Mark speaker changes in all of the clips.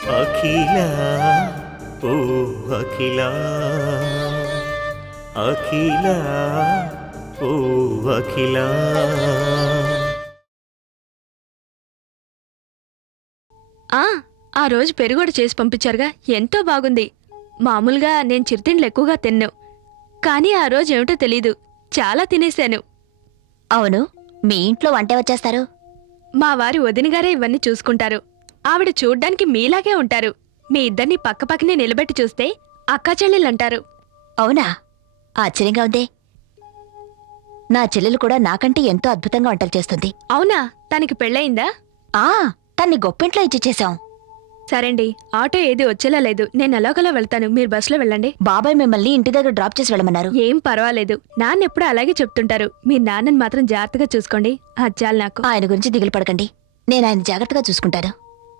Speaker 1: అఖిల ఓ అఖిల అఖిల ఓ అఖిల.
Speaker 2: ఆ రోజు పెరుగోడ చేసి పంపించారుగా, ఎంతో బాగుంది. మామూలుగా నేను చిరుతిండ్లు ఎక్కువగా తిన్నాను, కానీ ఆ రోజు ఏమిటో తెలీదు, చాలా తినేశాను.
Speaker 3: అవును, మీ ఇంట్లో వంట వచ్చేస్తారు?
Speaker 2: మా వారి వదినగారే ఇవన్నీ చూసుకుంటారు. ఆవిడ చూడ్డానికి మీలాగే ఉంటారు. మీ ఇద్దరిని పక్కపక్కనే నిలబెట్టి చూస్తే అక్కా చెల్లెళ్ళంటారు.
Speaker 3: అవునా, ఆశ్చర్యంగా ఉందే. నా చెల్లెలు కూడా నాకంటే ఎంతో అద్భుతంగా వంటలు చేస్తుంది.
Speaker 2: అవునా, తనకి పెళ్ళయిందా?
Speaker 3: తన్ని గొప్పింట్లో ఇచ్చి చేశాం.
Speaker 2: సరేండి, ఆటో ఏది వచ్చేలా లేదు, నేను ఎలాగోలా వెళ్తాను, మీరు బస్సులో వెళ్ళండి.
Speaker 3: బాబాయ్ మిమ్మల్ని ఇంటి దగ్గర డ్రాప్ చేసి వెళ్ళమన్నారు.
Speaker 2: ఏం పర్వాలేదు, నాన్న ఎప్పుడు అలాగే చెప్తుంటారు. మీ నాన్నని మాత్రం జాగ్రత్తగా చూసుకోండి. చాలు నాకు.
Speaker 3: ఆయన గురించి దిగులు పడకండి, నేను ఆయన జాగ్రత్తగా చూసుకుంటాను.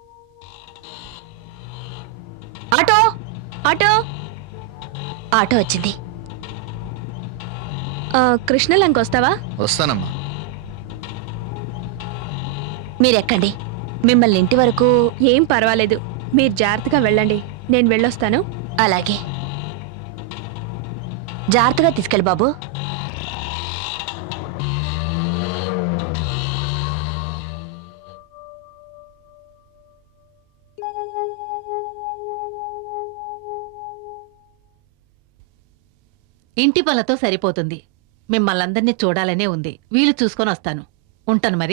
Speaker 3: ఆటో
Speaker 2: ఆటో
Speaker 3: ఆటో వచ్చింది.
Speaker 2: కృష్ణలంకి వస్తావా?
Speaker 4: వస్తానమ్మా.
Speaker 3: మీరెక్కండి, మిమ్మల్ని ఇంటి వరకు.
Speaker 2: ఏం పర్వాలేదు, మీరు జాగ్రత్తగా వెళ్ళండి, నేను వెళ్ళొస్తాను.
Speaker 3: అలాగే, జాగ్రత్తగా తీసుకెళ్ళి బాబు.
Speaker 5: ఇంటి పనులతో సరిపోతుంది. మిమ్మల్ందరినీ చూడాలనే ఉంది. వీలు చూసుకొని వస్తాను. ఉంటాను మరి.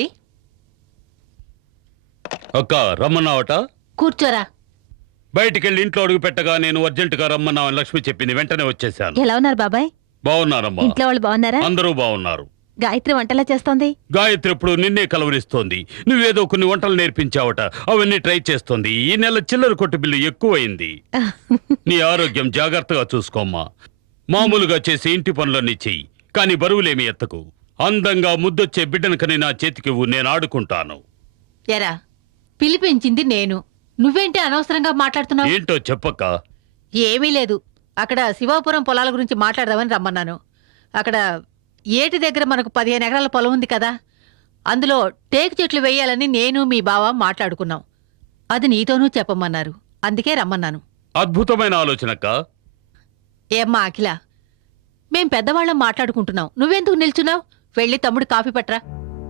Speaker 6: అక్క రమ్మన్నావట?
Speaker 5: కూర్చోరా.
Speaker 6: బయటికెళ్ళి ఇంట్లో అడుగు పెట్టగా నేను అర్జెంటుగా రమ్మన్నావని లక్ష్మి చెప్పింది, వెంటనే వచ్చేసాను.
Speaker 5: ఎలా ఉన్నారు బాబాయ్?
Speaker 6: బాగున్నారమ్మా.
Speaker 5: ఇంట్లో వాళ్ళు బాగున్నారా?
Speaker 6: అందరూ బాగున్నారు.
Speaker 5: గాయత్రి వంటలా చేస్తోంది?
Speaker 6: గాయత్రి ఎప్పుడు నిన్నే కలవరిస్తోంది. నువ్వేదో కొన్ని వంటలు నేర్పించావట, అవన్నీ ట్రై చేస్తోంది. ఈ నెల చిల్లర కొట్టు బిల్లు ఎక్కువైంది. నీ ఆరోగ్యం జాగ్రత్తగా చూసుకోమ్మా. మామూలుగా చేసి ఇంటి పనులన్నీ చెయ్యి, కానీ బరువులేమి ఎత్తకు. అందంగా ముద్దొచ్చే బిడ్డను కని నా చేతికివ్వు, నేను ఆడుకుంటాను.
Speaker 5: ఎరా, పిలిపించింది నేను, నువ్వేంటి అనవసరంగా మాట్లాడుతున్నావు?
Speaker 6: ఏంటో చెప్పక్క.
Speaker 5: ఏమీ లేదు, అక్కడ శివాపురం పొలాల గురించి మాట్లాడదామని రమ్మన్నాను. అక్కడ ఏటి దగ్గర మనకు 15 ఎకరాల పొలం ఉంది కదా, అందులో టేకు చెట్లు వేయాలని నేను మీ బావ మాట్లాడుకున్నాం. అది నీతోనూ చెప్పమన్నారు, అందుకే రమ్మన్నాను.
Speaker 6: అద్భుతమైన ఆలోచనక్క.
Speaker 5: ఏమ్మా అఖిల, మేం పెద్దవాళ్ళం మాట్లాడుకుంటున్నాం, నువ్వెందుకు నిల్చున్నావు? వెళ్ళి తమ్ముడు కాఫీ పట్రా.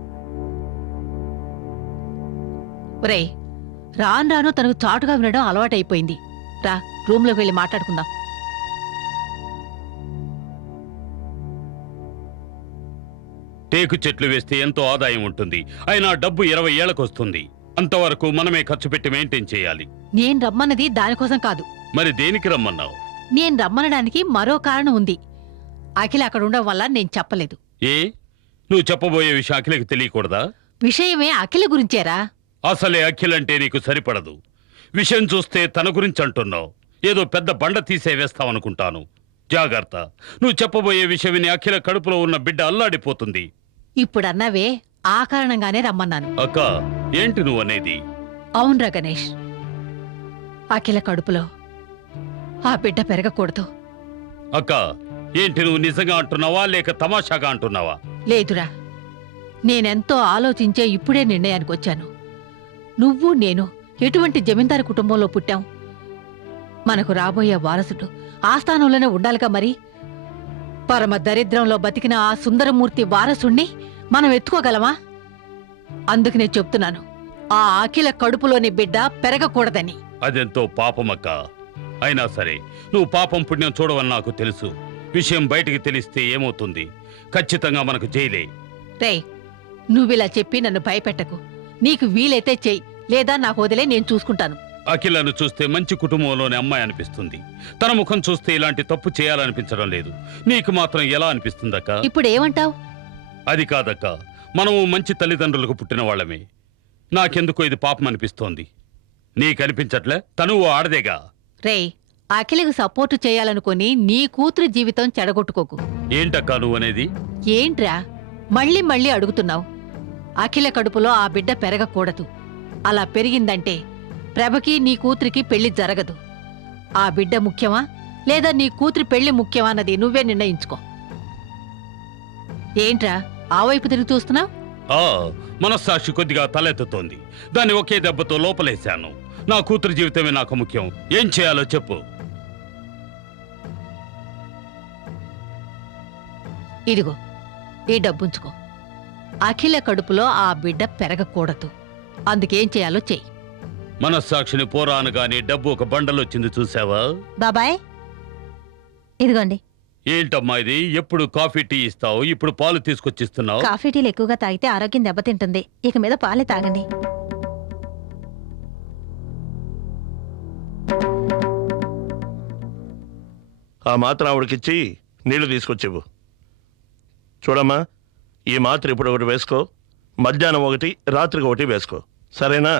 Speaker 5: ఒరేయ్, రాను రాను తనకు చాటుగా వినడం అలవాటైపోయింది. రా, రూమ్లోకి వెళ్ళి మాట్లాడుకుందాం.
Speaker 6: టేకు చెట్లు వేస్తే ఎంతో ఆదాయం ఉంటుంది, అయినా డబ్బు 20 ఏళ్లకొస్తుంది. అంతవరకు మనమే ఖర్చు పెట్టి మెయింటైన్ చేయాలి.
Speaker 5: నేను రమ్మన్నది దానికోసం కాదు.
Speaker 6: మరి దేనికి రమ్మన్నావు?
Speaker 5: నేను రమ్మనడానికి మరో కారణం ఉంది. అఖిల అక్కడ ఉండడం వల్ల నేను చెప్పలేదు.
Speaker 6: ఏ, నువ్వు చెప్పబోయే విషయం అఖిలకి తెలియకూడదా?
Speaker 5: విషయమే అఖిల గురించేరా.
Speaker 6: అసలే అఖిలంటే నీకు సరిపడదు. విషయం చూస్తే తన గురించి అంటున్నావు. ఏదో పెద్ద బండ తీసే వేస్తావనుకుంటాను. జాగ్రత్త, నువ్వు చెప్పబోయే విషయం విని అఖిల కడుపులో ఉన్న బిడ్డ అల్లాడిపోతుంది.
Speaker 5: ఇప్పుడన్నావే, ఆ కారణంగానే రమ్మన్నాను.
Speaker 6: అక్క, ఏంటి నువ్వనేది?
Speaker 5: అవునరా గణేష్, అఖిల కడుపులో ఆ బిడ్డ పెరగకూడదు.
Speaker 6: అక్క, ఏంటి నువ్వు నిజంగా అంటున్నావా లేక తమాషాగా అంటున్నావా?
Speaker 5: లేదురా, నేనెంతో ఆలోచించే ఇప్పుడే నిర్ణయానికి వచ్చాను. నువ్వు నేను ఎటువంటి జమీందారు కుటుంబంలో పుట్టాం? మనకు రాబోయే వారసుడు ఆస్థానంలోనే ఉండాలిగా. మరి పరమ దరిద్రంలో బతికిన ఆ సుందరమూర్తి వారసుణ్ణి మనం ఎత్తుకోగలమా? అందుకనే చెప్తున్నాను, ఆ అఖిల కడుపులోని బిడ్డ పెరగకూడదని.
Speaker 6: అదెంతో పాపమక్క. అయినా సరే, నువ్వు పాపం పుణ్యం చూడవని నాకు తెలుసు. విషయం బయటికి తెలిస్తే ఏమవుతుంది? ఖచ్చితంగా మనకు జైలే.
Speaker 5: రేయ్, నువ్విలా చెప్పి నన్ను భయపెట్టకు. నీకు వీలైతే చెయ్యి, లేదా నాకు వదిలే, నేను చూసుకుంటాను.
Speaker 6: అఖిలను చూస్తే మంచి కుటుంబంలోని అమ్మాయి అనిపిస్తుంది. తన ముఖం చూస్తే ఇలాంటి తప్పు చేయాలనిపించడం లేదు. నీకు మాత్రం ఎలా అనిపిస్తుందక్క?
Speaker 5: ఇప్పుడు ఏమంటావ్?
Speaker 6: అది కాదక్క, మనము మంచి తల్లిదండ్రులకు పుట్టిన వాళ్ళమే. నాకెందుకో ఇది పాపం అనిపిస్తోంది. నీకనిపించట్లే? తను ఓ ఆడదేగా.
Speaker 5: రేయ్, అఖిలకు సపోర్టు చేయాలనుకుని నీ కూతురు జీవితం చెడగొట్టుకోకు.
Speaker 6: ఏంటక్కా నువ్వనేది?
Speaker 5: ఏంట్రా మళ్ళీ మళ్ళీ అడుగుతున్నావు? అఖిల కడుపులో ఆ బిడ్డ పెరగకూడదు. అలా పెరిగిందంటే ప్రభకి నీ కూతురికి పెళ్లి జరగదు. ఆ బిడ్డ ముఖ్యమా లేదా నీ కూతురి పెళ్లి ముఖ్యమా అన్నది నువ్వే నిర్ణయించుకో. ఏంట్రా ఆ వైపు తిరిగి చూస్తున్నావు?
Speaker 6: మనస్సాక్షి కొద్దిగా తలెత్తుతోంది. దాన్ని ఒకే దెబ్బతో లోపలేశాను. నా కూతురు జీవితమే నాకు ముఖ్యం. ఏం చేయాలో చెప్పు.
Speaker 5: ఇదిగో ఈ డబ్బుంచుకో. అఖిల కడుపులో ఆ బిడ్డ పెరగకూడదు. అందుకేం చేయాలో చెయ్యి.
Speaker 6: మనస్సాక్షిని పోరానగానే డబ్బు ఒక బండలొచ్చింది చూసావా?
Speaker 3: బాబాయ్ ఇదిగోండి.
Speaker 6: ఏంటమ్మా ఇది? ఎప్పుడు కాఫీ టీ ఇస్తావు, ఇప్పుడు పాలు తీసుకొచ్చిస్తున్నావు.
Speaker 3: కాఫీ టీలు ఎక్కువగా తాగితే ఆరోగ్యం దెబ్బతింటుంది. ఇక మీద పాలే తాగండి.
Speaker 4: ఆ మాత్ర ఆవిడకిచ్చి నీళ్లు తీసుకొచ్చేవు. చూడమ్మా, ఈ మాత్ర ఇప్పుడు ఒకటి వేసుకో, మధ్యాహ్నం ఒకటి, రాత్రికి ఒకటి వేసుకో, సరేనా?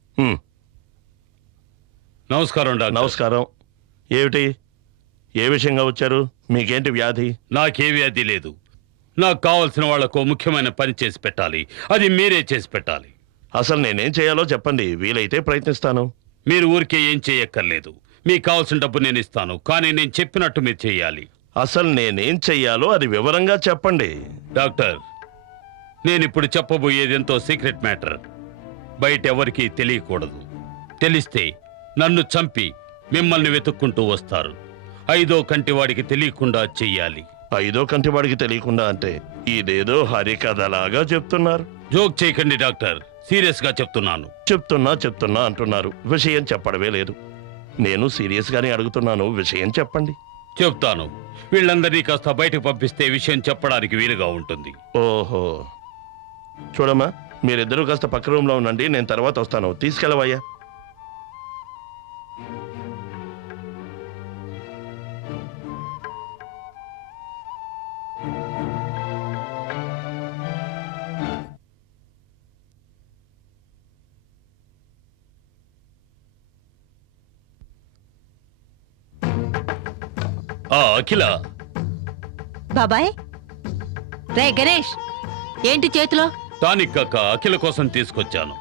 Speaker 6: నమస్కారం డాక్టర్.
Speaker 4: నమస్కారం. ఏమిటి, ఏ విషయంగా వచ్చారు? మీకేంటి వ్యాధి?
Speaker 6: నాకే వ్యాధి లేదు. నాకు కావలసిన వాళ్లకు ముఖ్యమైన పని చేసి పెట్టాలి. అది మీరే చేసి పెట్టాలి.
Speaker 4: అసలు నేనేం చేయాలో చెప్పండి, వీలైతే ప్రయత్నిస్తాను.
Speaker 6: మీరు ఊరికే ఏం చేయక్కర్లేదు. మీకు కావాల్సిన డబ్బు నేను ఇస్తాను, కానీ నేను చెప్పినట్టు మీరు చేయాలి.
Speaker 4: అసలు నేనేం చెయ్యాలో అది వివరంగా చెప్పండి.
Speaker 6: డాక్టర్, నేను ఇప్పుడు చెప్పబోయేది ఎంతో సీక్రెట్ మ్యాటర్. బయట ఎవరికీ తెలియకూడదు. తెలిస్తే నన్ను చంపి మిమ్మల్ని వెతుక్కుంటూ వస్తారు. 5వ కంటి వాడికి తెలియకుండా చెయ్యాలి.
Speaker 4: 5వ కంటి వాడికి తెలియకుండా అంటే ఇదేదో హరికథలాగా చెప్తున్నారు.
Speaker 6: జోక్ చేయకండి డాక్టర్, సీరియస్ గా చెప్తున్నాను.
Speaker 4: చెప్తున్నా అంటున్నారు, విషయం చెప్పడమే లేదు. నేను సీరియస్ గానే అడుగుతున్నాను, విషయం చెప్పండి.
Speaker 6: చెప్తాను. వీళ్ళందరినీ కాస్త బయటకు పంపిస్తే విషయం చెప్పడానికి వీలుగా ఉంటుంది.
Speaker 4: ఓహో, చూడమ్మా, మీరిద్దరూ కాస్త పక్క రూమ్లో ఉండండి, నేను తర్వాత వస్తాను. తీసుకెళ్ళవయ్యా.
Speaker 6: అఖిల.
Speaker 3: బాబాయ్
Speaker 5: రే గణేష్, ఏంటి చేతిలో?
Speaker 6: టానిక్ అక్క, అఖిల కోసం తీసుకొచ్చాను.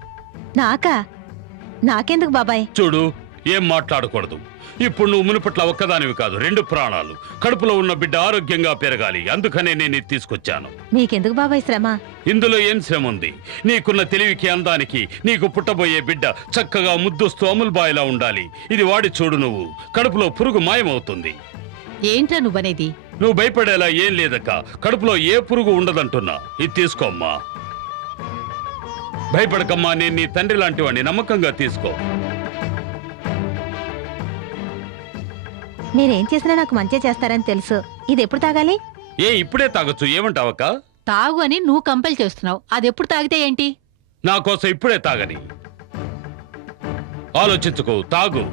Speaker 3: నాకెందుకు బాబాయ్?
Speaker 6: చూడు, ఏం మాట్లాడకూడదు. ఇప్పుడు నువ్వు మునుపట్ల ఒక్కదానివి కాదు, 2 ప్రాణాలు. కడుపులో ఉన్న బిడ్డ ఆరోగ్యంగా పెరగాలి, అందుకనే నేను ఇది తీసుకొచ్చాను.
Speaker 3: మీకెందుకు బాబాయ్ శ్రమ?
Speaker 6: ఇందులో ఏం శ్రమ ఉంది? నీకున్న తెలివికి, అందానికి నీకు పుట్టబోయే బిడ్డ చక్కగా ముద్దొస్తూ అముల్బాయిలా ఉండాలి. ఇది వాడి చూడు, నువ్వు కడుపులో పురుగు మాయమవుతుంది.
Speaker 5: ఏంట్రా నువ్వనేది?
Speaker 6: నువ్వు భయపడేలా ఏం లేదక్క, కడుపులో ఏ పురుగు ఉండదంటున్నా. ఇది తీసుకోమ్మా. భయపడకమ్మా, నేను నీ తండ్రి లాంటి వాడిని, నమ్మకంగా తీసుకో.
Speaker 3: మీరేం చేసినా నాకు మంచి చేస్తారని తెలుసు. ఇది ఎప్పుడు తాగాలి?
Speaker 6: ఇప్పుడే తాగొచ్చు, ఏమంటావక్క?
Speaker 5: తాగు అని నువ్వు కంపెల్ చేస్తున్నావు. అది ఎప్పుడు తాగితే ఏంటి?
Speaker 6: నా కోసం ఇప్పుడే తాగని. ఆలోచించుకో, తాగు.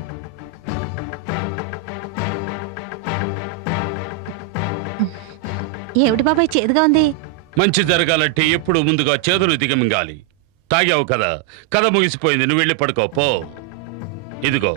Speaker 3: ఏమిటి బాబాయ్ చేదుగా ఉంది?
Speaker 6: మంచి జరగాలంటే ఎప్పుడు ముందుగా చేదును దిగమింగాలి. తాగావు కదా, కథ ముగిసిపోయింది. నువ్వు వెళ్ళి పడుకో పో. ఇదిగో.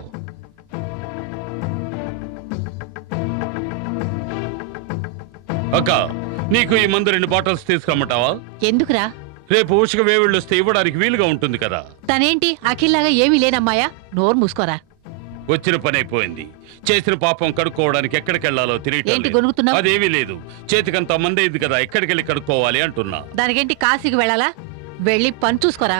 Speaker 6: అక్క, నీకు ఈ మందు 2 బాటిల్స్ తీసుకురమ్మంటావా?
Speaker 5: ఎందుకురా?
Speaker 6: రేపు ఉషక వేవిళ్ళు వస్తే ఇవ్వడానికి వీలుగా ఉంటుంది కదా.
Speaker 5: తనేంటి అఖిల్లాగా ఏమీ లేనమ్మాయా? నోరు మూసుకోరా.
Speaker 6: వచ్చిన పని అయిపోయింది. చేసిన పాపం కడుక్కోవడానికి ఎక్కడికెళ్లాలో
Speaker 5: ఏంటి
Speaker 6: తెలియదు.
Speaker 5: గొనుగుతున్నావు?
Speaker 6: అదేమీ లేదు. చేతికంత మందైంది కదా, ఎక్కడికెళ్ళి కడుక్కోవాలి అంటున్నా.
Speaker 5: దానికేంటి కాశీకి వెళ్ళాలా? వెళ్ళి పని చూసుకోరా.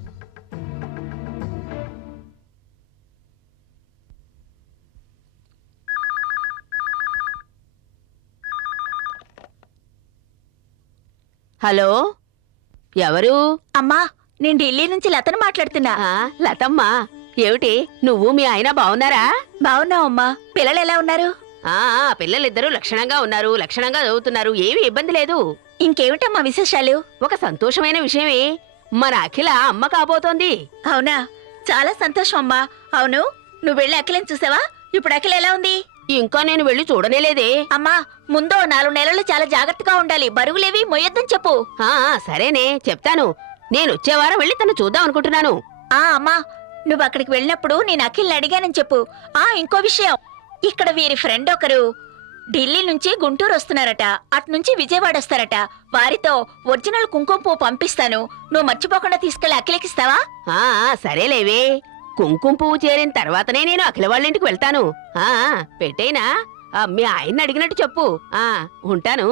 Speaker 7: హలో, ఎవరు?
Speaker 3: అమ్మా, నేను ఢిల్లీ నుంచి లతను మాట్లాడుతున్నా.
Speaker 7: లతమ్మా, ఏమిటి నువ్వు మీ ఆయన బావున్నారా?
Speaker 3: బావున్నావమ్మా. పిల్లలు ఎలా ఉన్నారు?
Speaker 7: పిల్లలిద్దరూ లక్షణంగా ఉన్నారు, లక్షణంగా చదువుతున్నారు. ఏమీ ఇబ్బంది లేదు.
Speaker 3: ఇంకేమిటమ్మా విశేషాలు?
Speaker 7: ఒక సంతోషమైన విషయమే, మన అఖిల అమ్మ కాబోతోంది.
Speaker 3: అవునా? చాలా సంతోషం అమ్మా. అవును, నువ్వు వెళ్ళి అఖిలని చూసావా? ఇప్పుడు అఖిల ఎలా ఉంది?
Speaker 7: ఇంకా నేను వెళ్ళి చూడనేలేదే.
Speaker 3: అమ్మా, ముందో 4 నెలలు చాలా జాగ్రత్తగా ఉండాలి. బరువులేవి మొయ్యొద్దని చెప్పు.
Speaker 7: సరేనే, చెప్తాను. నేను వచ్చే వారం వెళ్ళి తను చూద్దాం అనుకుంటున్నాను.
Speaker 3: అమ్మా, నువ్వు అక్కడికి వెళ్ళినప్పుడు నేను అఖిల్ని అడిగానని చెప్పు. ఇంకో విషయం, ఇక్కడ వీరి ఫ్రెండ్ ఒకరు ఢిల్లీ నుంచి గుంటూరు వస్తున్నారట, అట్నుంచి విజయవాడ వస్తారట. వారితో ఒరిజినల్ కుంకుమ పువ్వు పంపిస్తాను. నువ్వు మర్చిపోకుండా తీసుకెళ్లి అఖిలకిస్తావా?
Speaker 7: సరేలేవే, కుంకుమ పువ్వు చేరిన తర్వాతనే నేను అఖిల వాళ్ళ ఇంటికి వెళ్తాను. పెట్టేనా? మీ ఆయన్ని అడిగినట్టు చెప్పు. ఉంటాను.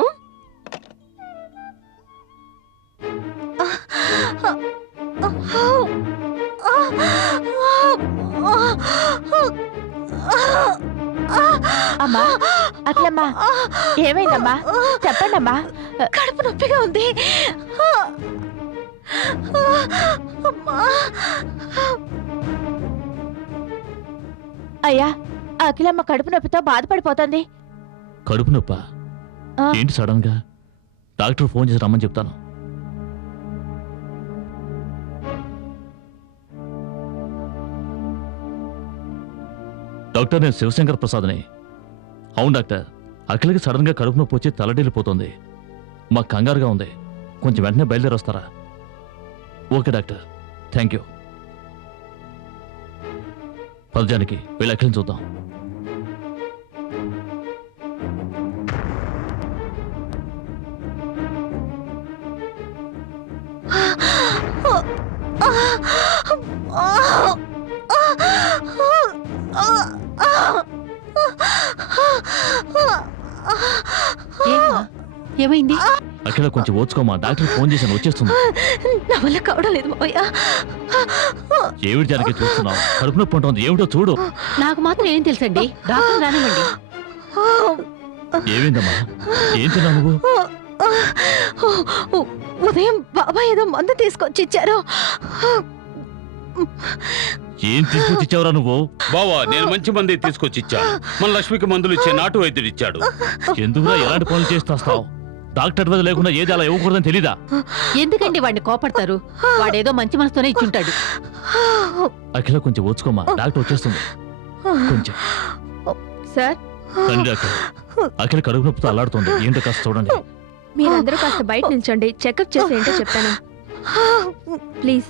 Speaker 8: అమ్మా అట్లమ్మా ఏమైందమ్మా చెప్పండమ్మా.
Speaker 3: కడుపు నొప్పిగా ఉంది.
Speaker 8: అయ్యా అఖిలమ్మ కడుపు నొప్పితో బాధపడిపోతుంది.
Speaker 9: కడుపు నొప్పా?
Speaker 8: ఆ.
Speaker 9: ఏంటి సడన్ గా? డాక్టర్ ఫోన్ చేసి రమ్మని చెప్తాను. డాక్టర్, నేను శివశంకర్ ప్రసాద్ని. అవును డాక్టర్, అఖిలకి సడన్ గా కడుపు నొప్పి వచ్చి తలడిల్లిపోతుంది. మాకు కంగారుగా ఉంది, కొంచెం వెంటనే బయలుదేరి వస్తారా? Okay doctor, thank you. పదజానికి వెళ్ళి అఖిలని చూద్దాం.
Speaker 5: ఏమ్మా? ఏమైంది?
Speaker 9: అఖిల కొంచెం ఓచుకోమా, డాక్టర్ ఫోన్ చేశాను, వచ్చేస్తుంది.
Speaker 2: నా వల్ల కావడం లేదు మావయ్య.
Speaker 9: ఏమిటి జానకి చూస్తున్నావు? కడుపు నొప్పి ఉంటుంది, ఏమిటో చూడు.
Speaker 5: నాకు మాత్రం ఏం తెలుసండి, డాక్టర్ రానివ్వండి.
Speaker 9: ఏమైందమ్మా? ఏం తిన్నావు నువ్వు?
Speaker 2: ఉదయం బాబాయ్ ఏదో మందు తీసుకొచ్చి ఇచ్చారు.
Speaker 9: ఏం తీసుకొచ్చి ఇచ్చావురా నువ్వు?
Speaker 6: బావా, నేను మంచి మంది తీసుకొచ్చి ఇచ్చాను. మన లక్ష్మికి మందులు ఇచ్చే నాటు వైద్యుడు ఇచ్చాడు.
Speaker 9: ఎందుకురా ఎలాంటి పనులు చేస్తావు? డాక్టర్ అడ్వైజ్ లేకుండా ఏది అలా ఇవ్వకూడదని తెలీదా?
Speaker 5: ఎందుకండి వాడిని కోపడతారు? వాడేదో మంచి మనసుతోనే ఇచ్చుంటాడు.
Speaker 9: అఖిల కొంచెం ఓచుకోమా, డాక్టర్ వచ్చేస్తుంది. కొంచెం
Speaker 2: సార్,
Speaker 9: రండి డాక్టర్. అఖిల కడుపు నొప్పితో అల్లాడుతుంది, ఏంటో కాస్త చూడండి.
Speaker 2: మీరందరూ కాస్త బయట నిల్చోండి, చెకప్ చేసి ఏంటో చెప్తాను. ప్లీజ్.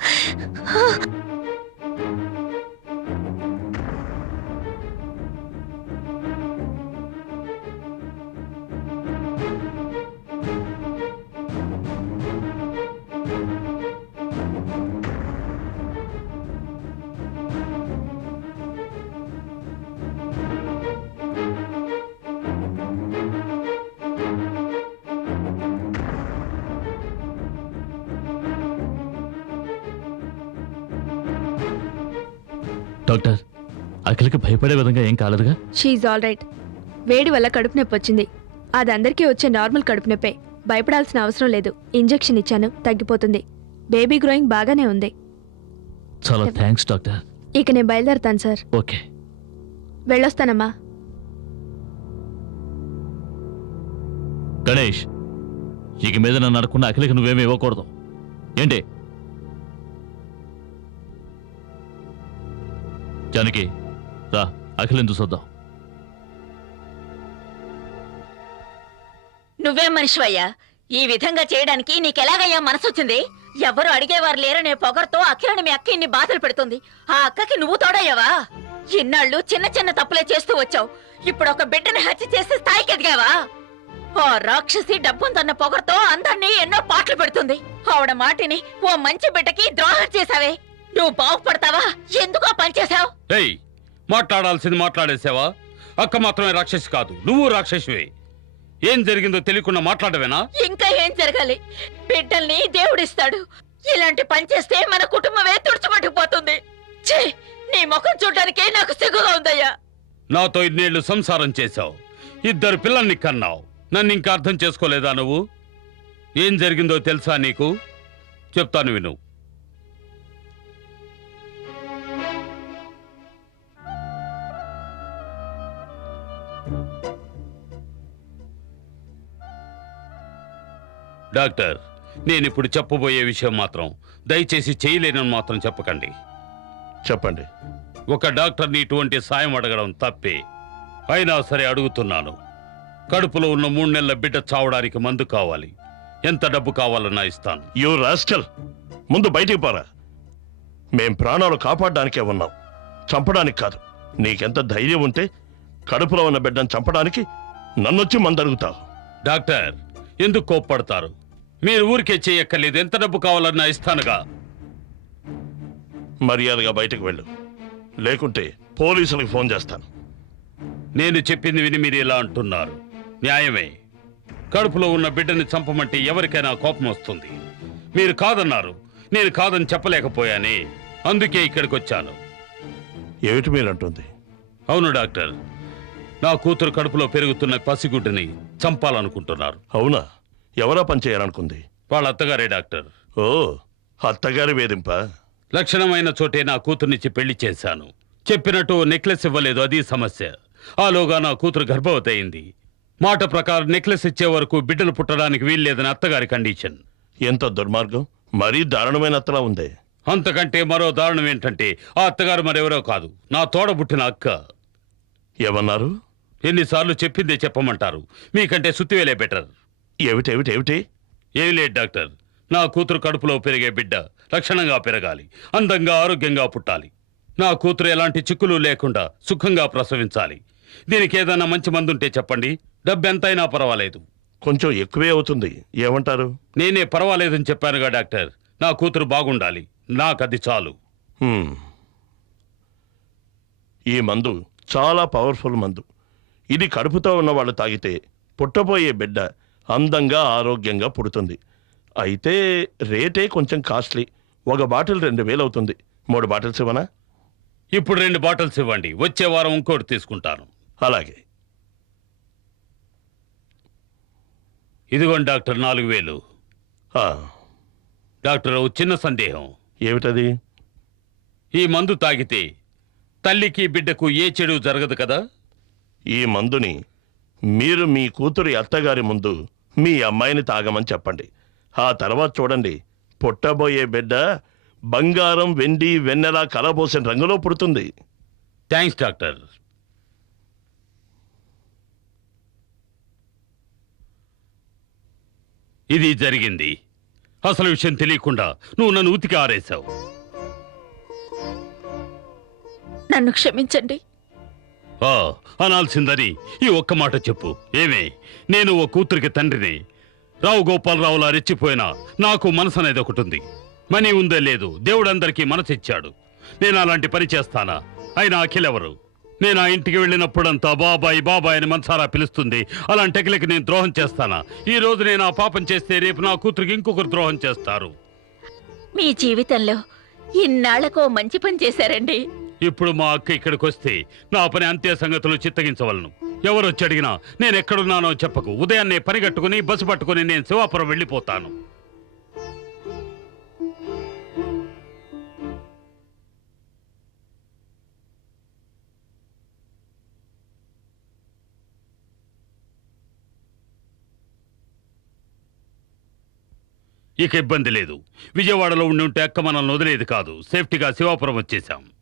Speaker 9: డాక్టర్, అఖిలకి భయపడే విధంగా ఏం కాలేదుగా?
Speaker 2: She all right. వేడి వల్ల కడుపు నొప్పి వచ్చింది. అది అందరికీ వచ్చే నార్మల్ కడుపు నొప్పే. భయపడాల్సిన అవసరం లేదు. ఇంజెక్షన్ ఇచ్చాను, తగ్గిపోతుంది. బేబీ గ్రోయింగ్ బాగానే ఉంది.
Speaker 9: చాలా థ్యాంక్స్ డాక్టర్.
Speaker 2: ఇక నేను బయలుదేరుతాను సార్.
Speaker 9: ఓకే,
Speaker 2: వెళ్ళొస్తానమ్మా.
Speaker 9: గణేష్, ఇక మీద నన్ను అడగకుండా అఖిలకి నువ్వేమీ ఇవ్వకూడదు. ఏంటి జానకి, రా అఖిలని చూసొద్దాం.
Speaker 3: నువ్వేం మనిషివయ్యా? ఈ విధంగా చేయడానికి నీకెలాగయ్యా మనసొచ్చింది? ఎవరు అడిగేవారు లేరనే పొగరుతో అఖిలని మీ అక్క ఇన్ని బాధలు పెడుతుంది. ఆ అక్కకి నువ్వు తోడయ్యావా? ఇన్నాళ్ళు చిన్న చిన్న తప్పులే చేస్తూ వచ్చావు. ఇప్పుడు ఒక బిడ్డని హత్య చేసే స్థాయికి ఎదిగావా? ఆ రాక్షసి డబ్బుందన్న పొగరుతో అందరినీ ఎన్నో పాటలు పెడుతుంది. ఆవిడ మాటిని ఓ మంచి బిడ్డకి ద్రోహం చేశావే. నువ్వు బాగుపడతావా? ఎందుకు ఆ పని చేశావు?
Speaker 6: ఏయ్, మాట్లాడాల్సింది మాట్లాడేసావా? అక్క మాత్రమే రాక్షసి కాదు, నువ్వు రాక్షసివే. ఏం జరిగిందో తెలియకుండా మాట్లాడవేనా?
Speaker 3: ఇంకా ఏం జరగాలి? బిడ్డల్ని దేవుడిస్తాడు. ఇలాంటి పని చేస్తే మన కుటుంబమే తుడిచిపట్టుకుపోతుంది. ఛీ, నీ ముఖం చూడడానికే నాకు సిగ్గుగా ఉందయ్యా.
Speaker 6: నాతో ఇన్నేళ్లు సంసారం చేశావు, 2 పిల్లల్ని కన్నావు. నన్ను ఇంకా అర్థం చేసుకోలేదా నువ్వు? ఏం జరిగిందో తెలుసా నీకు? చెప్తాను విను. డాక్టర్, నేనిప్పుడు చెప్పబోయే విషయం మాత్రం దయచేసి చేయలేనని మాత్రం చెప్పకండి.
Speaker 4: చెప్పండి.
Speaker 6: ఒక డాక్టర్ని ఇటువంటి సాయం అడగడం తప్పే. అయినా సరే అడుగుతున్నాను. కడుపులో ఉన్న 3 నెలల బిడ్డ చావడానికి మందు కావాలి. ఎంత డబ్బు కావాలన్నా ఇస్తాను.
Speaker 4: యూ రాస్కల్, ముందు బయటికి పోరా. మేం ప్రాణాలు కాపాడడానికే ఉన్నాం, చంపడానికి కాదు. నీకెంత ధైర్యం ఉంటే కడుపులో ఉన్న బిడ్డను చంపడానికి నన్నొచ్చి మందడుగుతావు?
Speaker 6: డాక్టర్, ఎందుకు కోప్పడతారు? మీరు ఊరికే చేయక్కర్లేదు, ఎంత డబ్బు కావాలన్నా ఇస్తానుగా.
Speaker 4: మర్యాదగా బయటకు వెళ్ళు, లేకుంటే పోలీసులకు ఫోన్ చేస్తాను.
Speaker 6: నేను చెప్పింది విని మీరు ఇలా అంటున్నారు. న్యాయమే. కడుపులో ఉన్న బిడ్డని చంపమంటే ఎవరికైనా కోపం వస్తుంది. మీరు కాదన్నారు, నేను కాదని చెప్పలేకపోయానే, అందుకే ఇక్కడికి వచ్చాను.
Speaker 4: ఏమిటి మీరంటుంది?
Speaker 6: అవును డాక్టర్, నా కూతురు కడుపులో పెరుగుతున్న పసిగుడ్డుని చంపాలనుకుంటున్నారు.
Speaker 4: అవునా? ఎవరా పని చేయాలనుకుంది?
Speaker 6: వాళ్ళ అత్తగారే డాక్టర్.
Speaker 4: ఓ, అత్తగారి వేధింప.
Speaker 6: లక్షణమైన చోటే నా కూతుర్నిచ్చి పెళ్లి చేశాను. చెప్పినట్టు నెక్లెస్ ఇవ్వలేదు, అది సమస్య. ఆలోగా నా కూతురు గర్భవతి అయింది. మాట ప్రకారం నెక్లెస్ ఇచ్చే వరకు బిడ్డలు పుట్టడానికి వీల్లేదని అత్తగారి కండిషన్.
Speaker 4: ఎంత దుర్మార్గం! మరీ దారుణమైన అత్తలా ఉందే.
Speaker 6: అంతకంటే మరో దారుణం ఏంటంటే ఆ అత్తగారు మరెవరో కాదు, నా తోడబుట్టిన అక్క.
Speaker 4: ఏమన్నారు?
Speaker 6: ఎన్నిసార్లు చెప్పిందే చెప్పమంటారు? మీకంటే సుత్తివేలే బెటర్.
Speaker 4: ఏమిటేమిటేమిటి?
Speaker 6: ఏం లేదు డాక్టర్, నా కూతురు కడుపులో పెరిగే బిడ్డ లక్షణంగా పెరగాలి, అందంగా ఆరోగ్యంగా పుట్టాలి. నా కూతురు ఎలాంటి చిక్కులు లేకుండా సుఖంగా ప్రసవించాలి. దీనికి ఏదైనా మంచి మందుంటే చెప్పండి, డబ్బెంతైనా పర్వాలేదు.
Speaker 4: కొంచెం ఎక్కువే అవుతుంది, ఏమంటారు?
Speaker 6: నేనే పర్వాలేదని చెప్పానుగా డాక్టర్. నా కూతురు బాగుండాలి, నాకది చాలు.
Speaker 4: హ్మ్. ఈ మందు చాలా పవర్ఫుల్ మందు. ఇది కడుపుతో ఉన్న వాళ్ళు తాగితే పుట్టబోయే బిడ్డ అందంగా ఆరోగ్యంగా పుడుతుంది. అయితే రేటే కొంచెం కాస్ట్లీ. ఒక బాటిల్ 2000 అవుతుంది. 3 బాటిల్స్ ఇవ్వనా?
Speaker 6: ఇప్పుడు 2 బాటిల్స్ ఇవ్వండి, వచ్చే వారం ఇంకోటి తీసుకుంటాను.
Speaker 4: అలాగే.
Speaker 6: ఇదిగోండి డాక్టర్, 4000.
Speaker 4: ఆ,
Speaker 6: డాక్టర్, ఓ చిన్న సందేహం.
Speaker 4: ఏమిటది?
Speaker 6: ఈ మందు తాగితే తల్లికి బిడ్డకు ఏ చెడు జరగదు కదా?
Speaker 4: ఈ మందుని మీరు మీ కూతురి అత్తగారి ముందు మీ అమ్మాయిని తాగమని చెప్పండి. ఆ తర్వాత చూడండి, పుట్టబోయే బిడ్డ బంగారం, వెండి, వెన్నెల కలబోసిన రంగులో పుడుతుంది.
Speaker 6: Thanks doctor. ఇది జరిగింది. అసలు విషయం తెలియకుండా నువ్వు నన్ను ఉతికి ఆరేశావు.
Speaker 3: నన్ను క్షమించండి.
Speaker 6: అనాల్సిందని ఈ ఒక్క మాట చెప్పు. ఏమే, నేను ఓ కూతురికి తండ్రిని. రావు గోపాలరావులా రెచ్చిపోయినా నాకు మనసు అనేది ఒకటి ఉంది. మనీ ఉందే లేదు, దేవుడందరికీ మనసు ఇచ్చాడు. నేను అలాంటి పని చేస్తానా? అయినా అఖిలెవరు? నేను ఆ ఇంటికి వెళ్ళినప్పుడంతా బాబాయ్ బాబాయ్ అని మనసారా పిలుస్తుంది. అలాంటి అఖిలకి నేను ద్రోహం చేస్తానా? ఈ రోజు నేను ఆ పాపం చేస్తే రేపు నా కూతురికి ఇంకొకరు ద్రోహం చేస్తారు.
Speaker 3: మీ జీవితంలో ఇన్నాళ్లకు మంచి పని చేశారండి.
Speaker 6: ఇప్పుడు మా అక్క ఇక్కడికి వస్తే నా పని అంత్య సంగతులు చిత్తగించవలను. ఎవరొచ్చి అడిగినా నేను ఎక్కడున్నానో చెప్పకు. ఉదయాన్నే పరిగెట్టుకుని బస్సు పట్టుకుని నేను శివాపురం వెళ్ళిపోతాను. ఇక ఇబ్బంది లేదు. విజయవాడలో ఉండి ఉంటే అక్క మనల్ని వదిలేది కాదు. సేఫ్టీగా శివాపురం వచ్చేశాం.